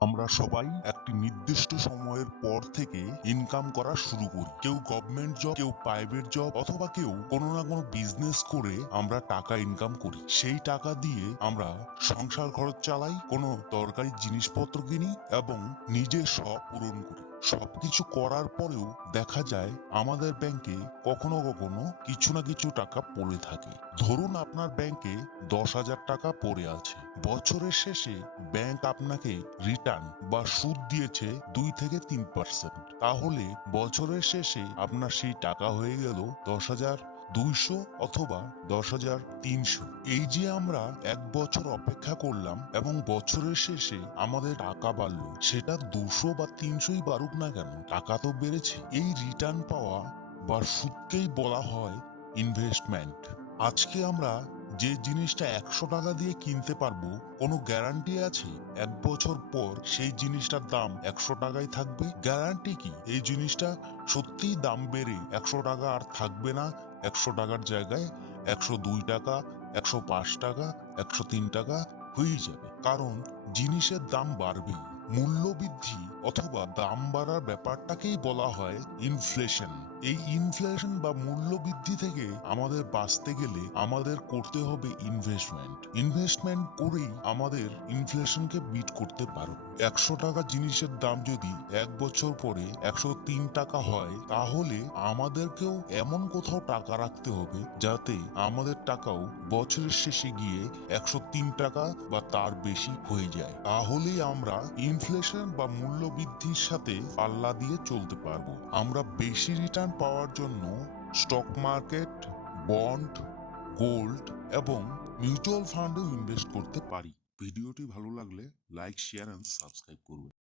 আমরা সবাই একটি নির্দিষ্ট সময়ের পর থেকে ইনকাম করা শুরু করি। কেউ গভর্নমেন্ট জব কেউ প্রাইভেট জব অথবা কেউ কোনো না কোনো বিজনেস করে আমরা টাকা ইনকাম করি। সেই টাকা দিয়ে আমরা সংসার খরচ চালাই, কোনো দরকারি জিনিসপত্র কিনি এবং নিজের শখ পূরণ করি। সবকিছু করার পরেও দেখা যায় আমাদের ব্যাংকে কখনো কখনো কিছু না কিছু টাকা পড়ে থাকে। ধরুন আপনার ব্যাংকে দশ হাজার টাকা পড়ে আছে। বছরের শেষে ব্যাংক আপনাকে রিটার্ন বা সুদ দিয়েছে দুই থেকে তিন পার্সেন্ট। তাহলে বছরের শেষে আপনার সেই টাকা হয়ে গেল দশ হাজার দুইশো অথবা দশ হাজার তিনশো। এই যে আমরা এক বছর অপেক্ষা করলাম এবং বছরের শেষে আমাদের টাকা বাড়লো, সেটা দুশো বা তিনশোই বাড়ুক না কেন, টাকা তো বেড়েছে। এই রিটার্ন পাওয়া বা সুদকেই বলা হয় ইনভেস্টমেন্ট আজকে আমরা যে জিনিসটা একশো টাকা দিয়ে কিনতে পারব, কোনো গ্যারান্টি আছে? এক বছর পর সেই জিনিসটার দাম একশো টাকায় থাকবে? গ্যারান্টি কি? এই জিনিসটা সত্যিই দাম বেড়ে একশো টাকা আর থাকবে না? একশো টাকার জায়গায় একশো দুই টাকা একশো পাঁচ টাকা একশো তিন টাকা হয়ে যাবে। কারণ জিনিসের দাম বাড়বেই মূল্য বৃদ্ধি অথবা দাম বাড়ার ব্যাপারটাকেই বলা হয় ইনফ্লেশন এই ইনফ্লেশন বা মূল্য বৃদ্ধি থেকে আমাদের বাঁচতে গেলে আমাদের করতে হবে ইনভেস্টমেন্ট ইনভেস্টমেন্ট করেই আমাদের ইনফ্লেশনকে বিট করতে পারো। একশো টাকা জিনিসের দাম যদি এক বছর পরে একশো তিন টাকা হয়, তাহলে আমাদেরকেও এমন কোথাও টাকা রাখতে হবে যাতে আমাদের টাকাও বছরের শেষে গিয়ে একশো তিন টাকা বা তার বেশি হয়ে যায়। তাহলে আমরা ইনফ্লেশন বা মূল্য বৃদ্ধির সাথে পাল্লা দিয়ে চলতে পারব। আমরা বেশি রিটার্ন পাওয়ার জন্য স্টক মার্কেট বন্ড গোল্ড এবং মিউচুয়াল ফান্ডেও ইনভেস্ট করতে পারি। ভিডিওটি ভালো লাগলে লাইক শেয়ার এন্ড সাবস্ক্রাইব করবেন।